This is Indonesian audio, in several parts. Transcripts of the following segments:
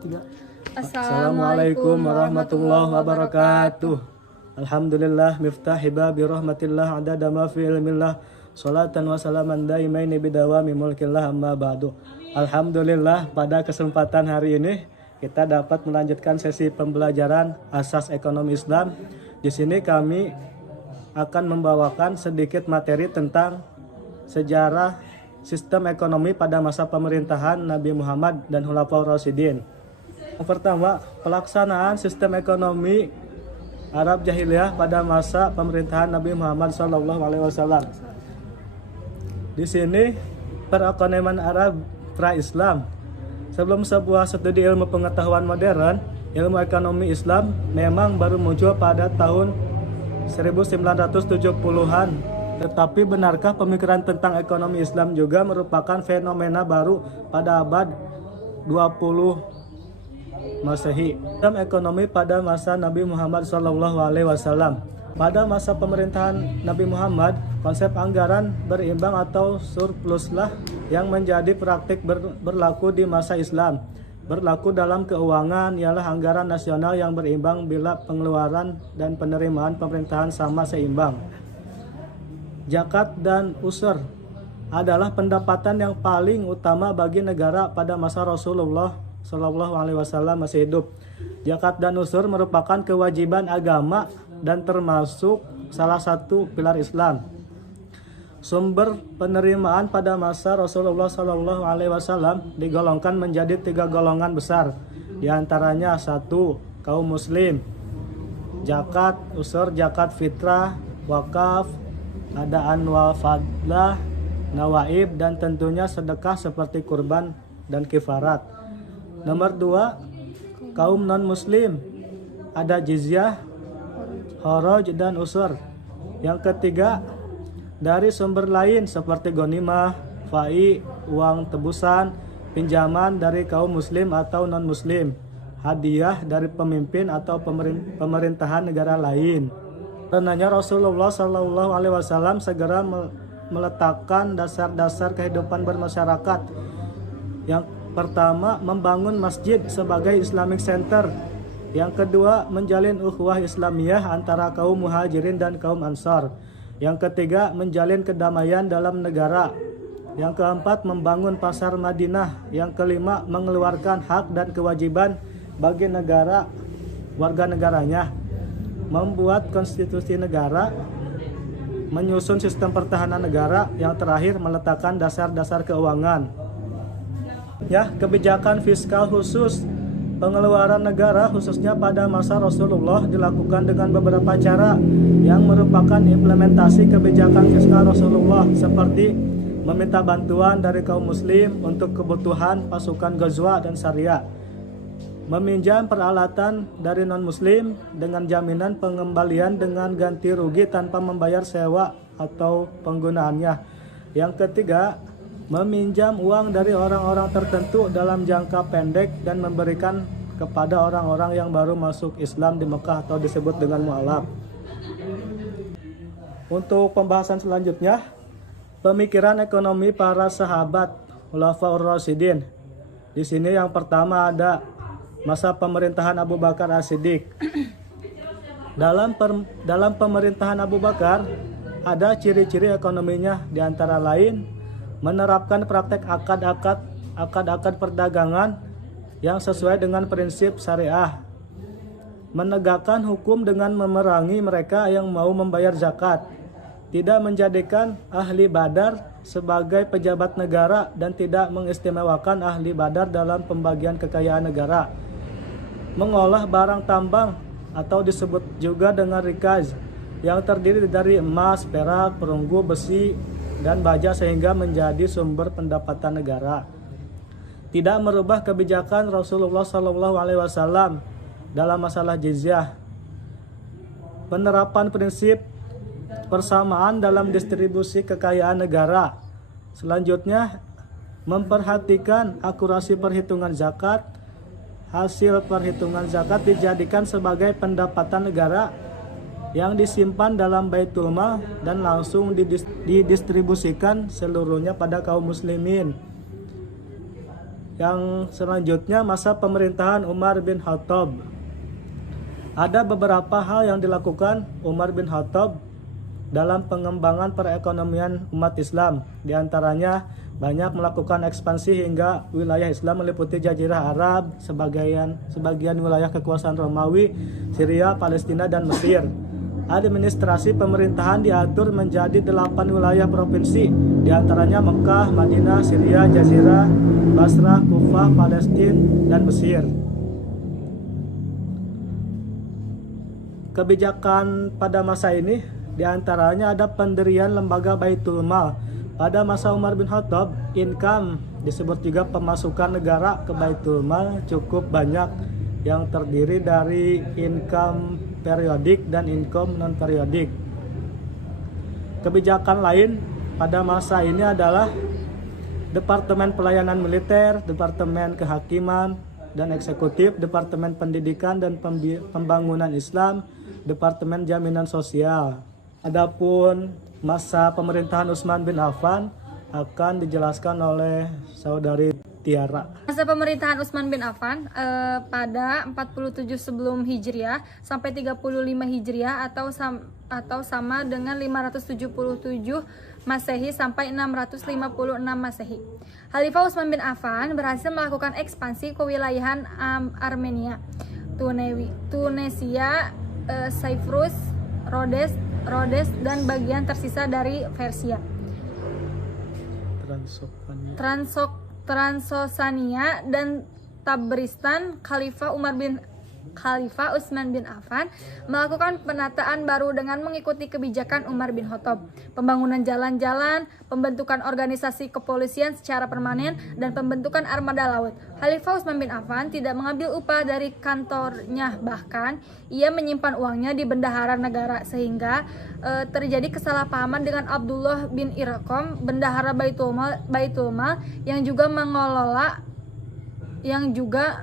Tiga. Assalamualaikum warahmatullahi wabarakatuh. Alhamdulillah miftah babi rahmatillah adada ma fi ilmillah salatan wa salaman daimaini bidawami mulkillah amma ba'du. Alhamdulillah pada kesempatan hari ini kita dapat melanjutkan sesi pembelajaran asas ekonomi Islam. Di sini kami akan membawakan sedikit materi tentang sejarah sistem ekonomi pada masa pemerintahan Nabi Muhammad dan Khulafaur Rasyidin. Yang pertama, pelaksanaan sistem ekonomi Arab Jahiliyah pada masa pemerintahan Nabi Muhammad SAW. Di sini perekonomian Arab pra-Islam. Sebelum sebuah studi ilmu pengetahuan modern, ilmu ekonomi Islam memang baru muncul pada tahun 1970-an. Tetapi benarkah pemikiran tentang ekonomi Islam juga merupakan fenomena baru pada abad 20 Masehi? Sistem ekonomi pada masa Nabi Muhammad SAW. Pada masa pemerintahan Nabi Muhammad, konsep anggaran berimbang atau surpluslah yang menjadi praktik berlaku di masa Islam. Berlaku dalam keuangan ialah anggaran nasional yang berimbang bila pengeluaran dan penerimaan pemerintahan sama seimbang. Zakat dan usur adalah pendapatan yang paling utama bagi negara pada masa Rasulullah SAW masih hidup. Zakat dan usur merupakan kewajiban agama dan termasuk salah satu pilar Islam. Sumber penerimaan pada masa Rasulullah SAW digolongkan menjadi 3 golongan besar. Di antaranya 1. Kaum muslim, zakat, usur, zakat fitrah, wakaf, adaan wal fadlah, nawaib, dan tentunya sedekah seperti kurban dan kifarat. Nomor 2, kaum non-muslim, ada jizyah, kharaj, dan usur. Yang ketiga, dari sumber lain seperti ghanimah, fai, uang tebusan, pinjaman dari kaum muslim atau non-muslim, hadiah dari pemimpin atau pemerintahan negara lain. Karenanya Rasulullah SAW segera meletakkan dasar-dasar kehidupan bermasyarakat. Yang pertama, membangun masjid sebagai Islamic Center. Yang kedua, menjalin ukhuwah Islamiyah antara kaum muhajirin dan kaum ansar. Yang ketiga, menjalin kedamaian dalam negara. Yang keempat, membangun pasar Madinah. Yang kelima, mengeluarkan hak dan kewajiban bagi negara warga negaranya. Membuat konstitusi negara, menyusun sistem pertahanan negara. Yang terakhir, meletakkan dasar-dasar keuangan. Kebijakan fiskal khusus. Pengeluaran negara khususnya pada masa Rasulullah dilakukan dengan beberapa cara yang merupakan implementasi kebijakan fiskal Rasulullah, seperti meminta bantuan dari kaum muslim untuk kebutuhan pasukan Ghazwa dan Syariah, meminjam peralatan dari non-muslim dengan jaminan pengembalian dengan ganti rugi tanpa membayar sewa atau penggunaannya. Yang ketiga, meminjam uang dari orang-orang tertentu dalam jangka pendek dan memberikan kepada orang-orang yang baru masuk Islam di Mekah atau disebut dengan mu'alaf. Untuk pembahasan selanjutnya, pemikiran ekonomi para sahabat Khulafaur Rasyidin. Di sini yang pertama ada masa pemerintahan Abu Bakar As-Siddiq. Dalam pemerintahan Abu Bakar ada ciri-ciri ekonominya, di antara lain menerapkan praktek akad-akad perdagangan yang sesuai dengan prinsip syariah, menegakkan hukum dengan memerangi mereka yang mau membayar zakat, tidak menjadikan ahli badar sebagai pejabat negara dan tidak mengistimewakan ahli badar dalam pembagian kekayaan negara, mengolah barang tambang atau disebut juga dengan rikaz yang terdiri dari emas, perak, perunggu, besi, dan baja sehingga menjadi sumber pendapatan negara. Tidak merubah kebijakan Rasulullah SAW dalam masalah jizyah. Penerapan prinsip persamaan dalam distribusi kekayaan negara. Selanjutnya, memperhatikan akurasi perhitungan zakat. Hasil perhitungan zakat dijadikan sebagai pendapatan negara yang disimpan dalam Baitul Mal dan langsung didistribusikan seluruhnya pada kaum muslimin. Yang selanjutnya masa pemerintahan Umar bin Khattab. Ada beberapa hal yang dilakukan Umar bin Khattab dalam pengembangan perekonomian umat Islam. Di antaranya banyak melakukan ekspansi hingga wilayah Islam meliputi Jazirah Arab, sebagian wilayah kekuasaan Romawi, Syria, Palestina, dan Mesir. Administrasi pemerintahan diatur menjadi 8 wilayah provinsi, di antaranya Mekah, Madinah, Syria, Jazirah, Basrah, Kufah, Palestina, dan Mesir. Kebijakan pada masa ini di antaranya ada pendirian lembaga Baitul Mal. Pada masa Umar bin Khattab, income disebut juga pemasukan negara ke Baitul Mal cukup banyak, yang terdiri dari income periodik dan income non periodik. Kebijakan lain pada masa ini adalah Departemen Pelayanan Militer, Departemen Kehakiman dan Eksekutif, Departemen Pendidikan dan Pembangunan Islam, Departemen Jaminan Sosial. Adapun masa pemerintahan Utsman bin Affan akan dijelaskan oleh saudari Tiara. Masa pemerintahan Utsman bin Affan pada 47 sebelum Hijriah sampai 35 Hijriah atau sama dengan 577 Masehi sampai 656 Masehi. Khalifah Utsman bin Affan berhasil melakukan ekspansi ke wilayahan Armenia, Tunisia, Cyprus, Rhodes dan bagian tersisa dari Persia. Transosania dan Tabristan. Khalifah Utsman bin Affan melakukan penataan baru dengan mengikuti kebijakan Umar bin Khattab, pembangunan jalan-jalan, pembentukan organisasi kepolisian secara permanen, dan pembentukan armada laut. Khalifah Utsman bin Affan tidak mengambil upah dari kantornya, bahkan ia menyimpan uangnya di bendahara negara, sehingga terjadi kesalahpahaman dengan Abdullah bin Irqam, bendahara Baitul Mal yang juga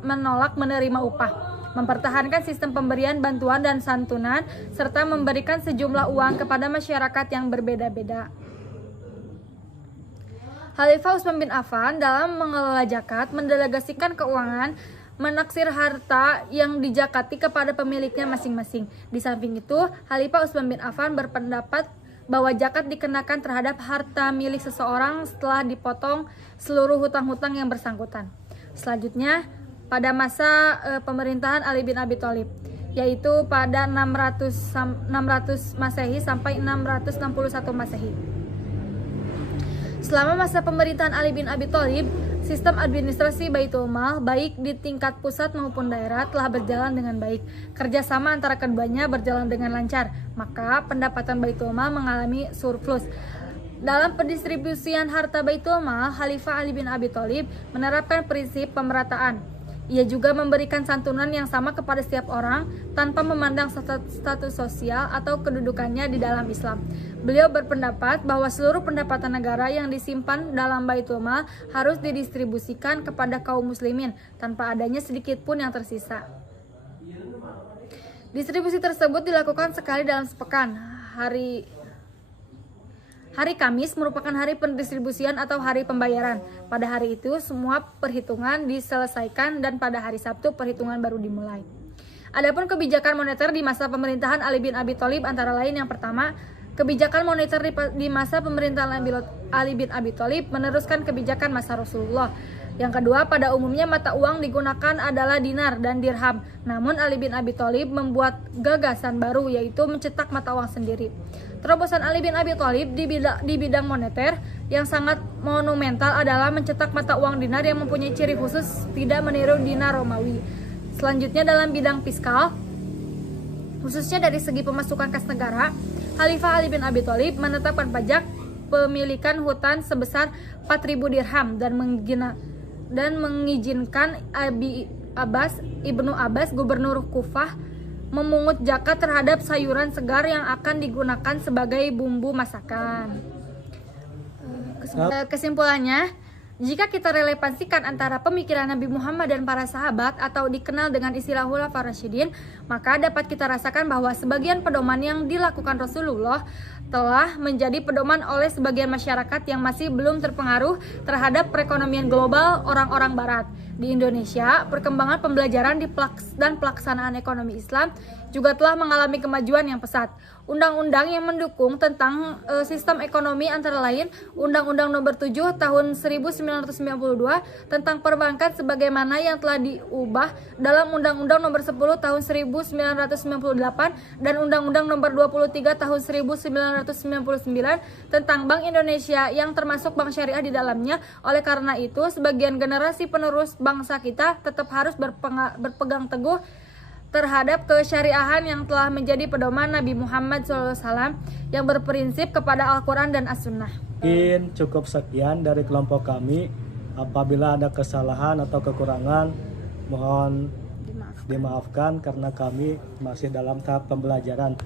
menolak menerima upah, mempertahankan sistem pemberian bantuan dan santunan, serta memberikan sejumlah uang kepada masyarakat yang berbeda-beda. Khalifah Utsman bin Affan dalam mengelola zakat mendelegasikan keuangan, menaksir harta yang dijakati kepada pemiliknya masing-masing. Di samping itu, Khalifah Utsman bin Affan berpendapat bahwa zakat dikenakan terhadap harta milik seseorang setelah dipotong seluruh hutang-hutang yang bersangkutan. Selanjutnya, pada masa pemerintahan Ali bin Abi Thalib, yaitu pada 600 Masehi sampai 661 Masehi. Selama masa pemerintahan Ali bin Abi Thalib, sistem administrasi Baitul Mal baik di tingkat pusat maupun daerah telah berjalan dengan baik. Kerjasama antara keduanya berjalan dengan lancar, maka pendapatan Baitul Mal mengalami surplus. Dalam pendistribusian harta Baitul Mal, Khalifah Ali bin Abi Thalib menerapkan prinsip pemerataan. Ia juga memberikan santunan yang sama kepada setiap orang tanpa memandang status sosial atau kedudukannya di dalam Islam. Beliau berpendapat bahwa seluruh pendapatan negara yang disimpan dalam Baitul Mal harus didistribusikan kepada kaum muslimin tanpa adanya sedikit pun yang tersisa. Distribusi tersebut dilakukan sekali dalam sepekan. Hari Kamis merupakan hari pendistribusian atau hari pembayaran. Pada hari itu semua perhitungan diselesaikan dan pada hari Sabtu perhitungan baru dimulai. Adapun kebijakan moneter di masa pemerintahan Ali bin Abi Thalib antara lain yang pertama, kebijakan moneter di masa pemerintahan Ali bin Abi Thalib meneruskan kebijakan masa Rasulullah. Yang kedua, pada umumnya mata uang digunakan adalah dinar dan dirham. Namun Ali bin Abi Thalib membuat gagasan baru, yaitu mencetak mata uang sendiri. Terobosan Ali bin Abi Thalib di bidang moneter yang sangat monumental adalah mencetak mata uang dinar yang mempunyai ciri khusus tidak meniru dinar Romawi. Selanjutnya dalam bidang fiskal, khususnya dari segi pemasukan kas negara, Khalifah Ali bin Abi Thalib menetapkan pajak pemilikan hutan sebesar 4.000 dirham dan mengizinkan Ibnu Abbas, gubernur Kufah, memungut zakat terhadap sayuran segar yang akan digunakan sebagai bumbu masakan. Kesimpulannya, jika kita relevansikan antara pemikiran Nabi Muhammad dan para sahabat atau dikenal dengan istilah Khulafaur Rasyidin, maka dapat kita rasakan bahwa sebagian pedoman yang dilakukan Rasulullah telah menjadi pedoman oleh sebagian masyarakat yang masih belum terpengaruh terhadap perekonomian global orang-orang barat. Di Indonesia, perkembangan pembelajaran dan pelaksanaan ekonomi Islam juga telah mengalami kemajuan yang pesat. Undang-undang yang mendukung tentang sistem ekonomi antara lain Undang-Undang Nomor 7 Tahun 1992 tentang perbankan sebagaimana yang telah diubah dalam Undang-Undang Nomor 10 Tahun 1998 dan Undang-Undang Nomor 23 Tahun 1999 tentang Bank Indonesia yang termasuk bank syariah di dalamnya. Oleh karena itu, sebagian generasi penerus bangsa kita tetap harus berpegang teguh terhadap kesyariahan yang telah menjadi pedoman Nabi Muhammad SAW yang berprinsip kepada Al-Quran dan As-Sunnah. Mungkin cukup sekian dari kelompok kami. Apabila ada kesalahan atau kekurangan, mohon dimaafkan karena kami masih dalam tahap pembelajaran.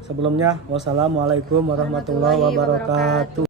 Sebelumnya, wassalamualaikum warahmatullahi wabarakatuh.